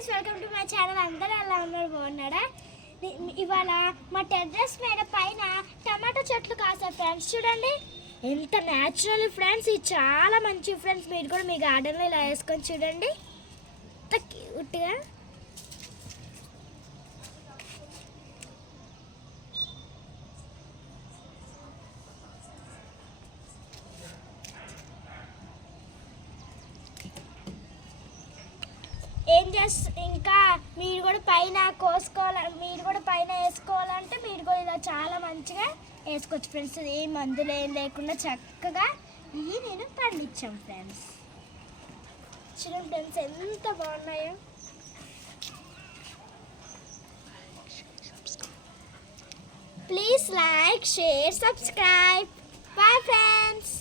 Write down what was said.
Friends, welcome to my channel. అందరూ ఎలా ఉన్నారు, బాగున్నారా? ఇవాళ మా టెర్రస్ మీద పైన టమాటో చెట్లు కాసాయి ఫ్రెండ్స్. చూడండి ఎంత న్యాచురల్ ఫ్రెండ్స్. ఇది చాలా మంచి ఫ్రెండ్స్. మీరు కూడా మీ గార్డెన్లో ఇలా వేసుకొని చూడండి, ఎంత క్యూట్గా. ఇంకా మీరు కూడా పైన మీరు కూడా పైన వేసుకోవాలంటే మీరు కూడా ఇలా చాలా మంచిగా వేసుకోవచ్చు ఫ్రెండ్స్. ఏ మందులు ఏం లేకుండా చక్కగా ఇవి నేను పండించాం ఫ్రెండ్స్. చూడండి ఫ్రెండ్స్ ఎంత బాగున్నాయో. Please like, share, subscribe. Bye friends.